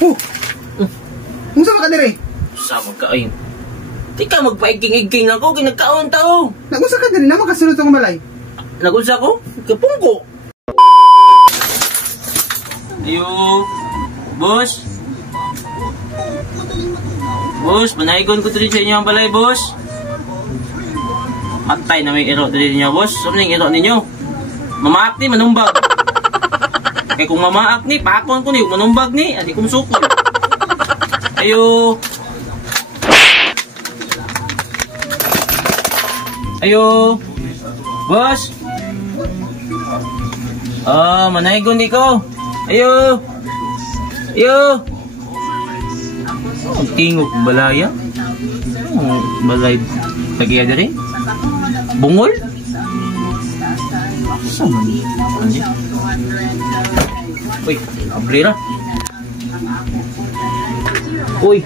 Oh! Unsa ba ka diri? Sa magkain. Di ka magpaigking-igking ako, kinagkaon tao. Nagunsa ka diri na makasulod tong balay? Nagunsa ko? Kapungko. Ayo, boss. Boss, panaigon ko dito sa inyo ang balay, boss. Atay na may iro dito ninyo, boss. Saan yung iro ninyo? Mamaak ni, manumbag. Kaya kung mamaak ni, pakon ko ni, manumbag ni, adi kong sukol. Ayo. Ayo. Boss. Manaigon di ko. Ayo. Ayo. Ang tingog balaya. Balay tagiya diri. Bungol. Sama ni. Uy, abrira. Uy.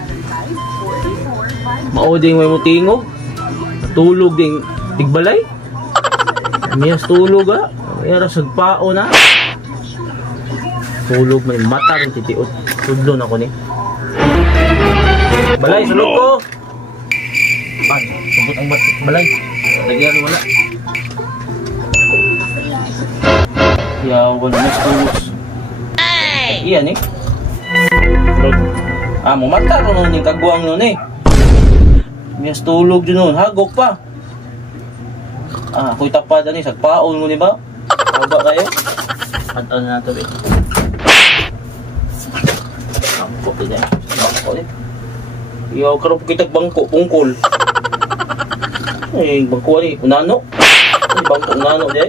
Maoding mo tingog. Tulog ding tigbalay. Miyas tulog ah. Mayara sagpao na. Tulog may mata rin titiot. Tudlon ako ni. Balay, sulog ko. Ay, sabot ang balay. Nagyari wala. Yawan mas tulos. Iyan eh. Mumata ko nun yung kagwang nun eh. Miyas tulog dyan nun. Hagok pa. Ako'y tapad ni sagpaon mo ni ba? Baba kayo? Patan na ito eh. Bangko din eh. Bangko din. Iyaw karong kitag bangko, pungkol. Bangko ni, unano. Bangko, unano din.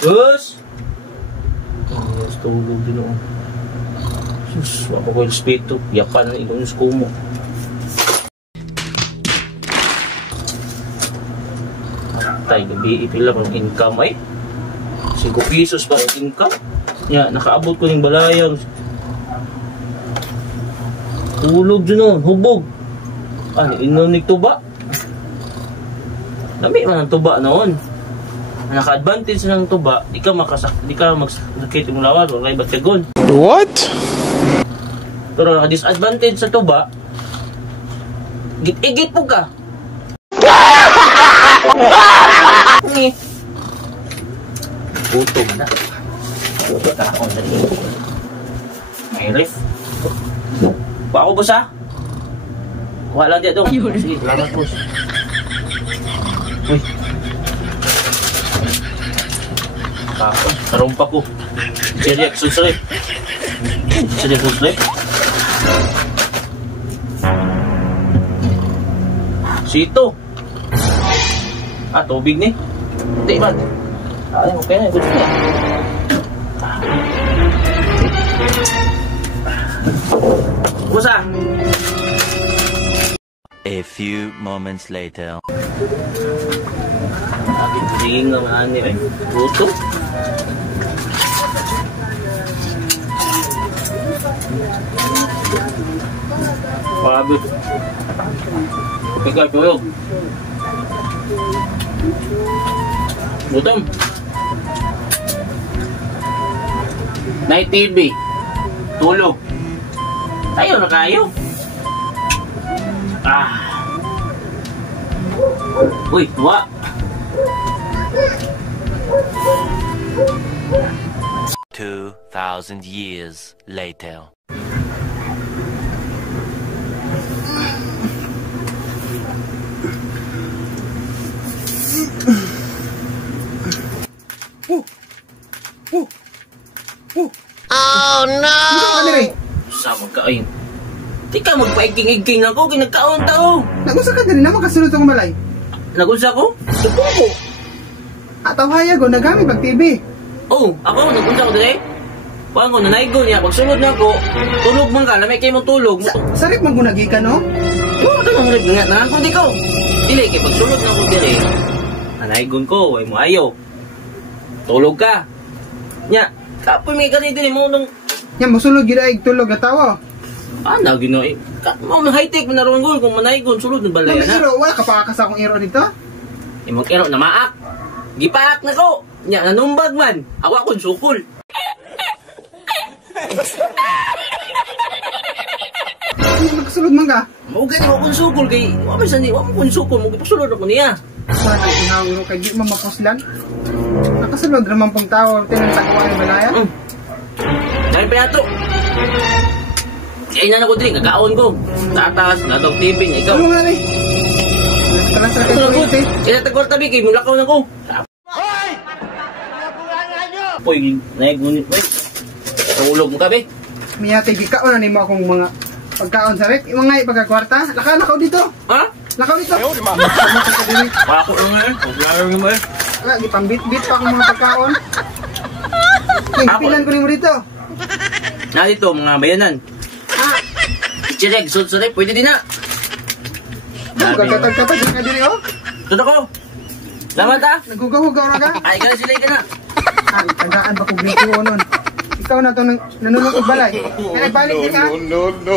Bus! Yes, tulog din ako. Sus, ako ko yung spito. Yapan na yung skumo. Tay, gabi ipila ng income ay 5 pesos pa ang income ya, nakaabot ko ng balayang tulog dyan nun, hubog inunig tuba dami man ang tuba noon naka-advantage ng tuba di ka magsakit yung lawal wala iba't kagon what? Pero naka-disadvantage sa tuba git-igit po ka ni puto na puto taon na rin may ref pa ako boss ha wala lang dito sige salamat boss uy tapos karumpa ko siriak susre sito tubig ni. Hindi ba? Okay na. Gusto niya. Busa! A few moments later. Aking tingin naman ni Buto. Pagod. Pagod, tuyog. Gutom. Night TV. Tulog. Tayo na kayo. Uy, tuwa. $2,000 years later. Oh no! Sa magkain. Di ka magpaigking-igking ako, kinagkaon tao. Nagunsa ka diri na makasulod tong balay? Nagunsa ko? Kapungko. Ataw hayag o nagamit pag TV. Ako, nagunsa ko diri. Pango, nanaygo niya, pagsulod na ako, tulog man ka, lamay kayo mong tulog. Sarip man gunagi ka, no? Ito nang rin nga, nanangkod ikaw. Dili, kay pagsulod na ako diri. Nanaygon ko, ay mo ayaw. Tulog ka. Nya, kapoy may ganito din mo nung... Yan, masulod gila ay tulog atawa. Ginoy. Mga high-tech mo naroon ko, kung manaygon, sulod ng balaya na. Iro, wala ka pa akong iro nito? Mag-iro na maak. Gipaak na ko. Nya, nanumbag man. Ako akong sukol. nakasulod man ka. Mao gani mo kun sugol kay wa man sani, wa mo kun sugol mo gipasulod ako niya. Sa inaw kay di man mapuslan. Nakasulod naman pong tao tinatagwa ni balaya. Dahil pa yato. Ay na ko diri kagaon ko. Tatas na dog tibing ikaw. Ano nga ni? Nakalas ra kay kuryente. Ina tagwar tabi kay mulakaw na ko. Hoy! Poy, naigunit mo. Tulog mo ka be. Miyate gikaon na nimo akong mga pagkaon sa rek. Mga pagkakwarta. Lakaw dito. Ha? Lakaw dito. Para ko nga eh. Paglalaro mo eh. Wala, gipambit-bit pa akong mga pagkaon. Pilan ko nimo dito. Na dito mga bayanan. Ichireg, sulsuray, pwede din na. Katag-katag ka diri oh. Tuto ko. Salamat ah. Nagugaw-hugaw na ka. Ay, ka na sila ka na. Tandaan ba kung binti ko nun? Ikaw na to nang nanunod og balay. Kaya nagbalik ka. no.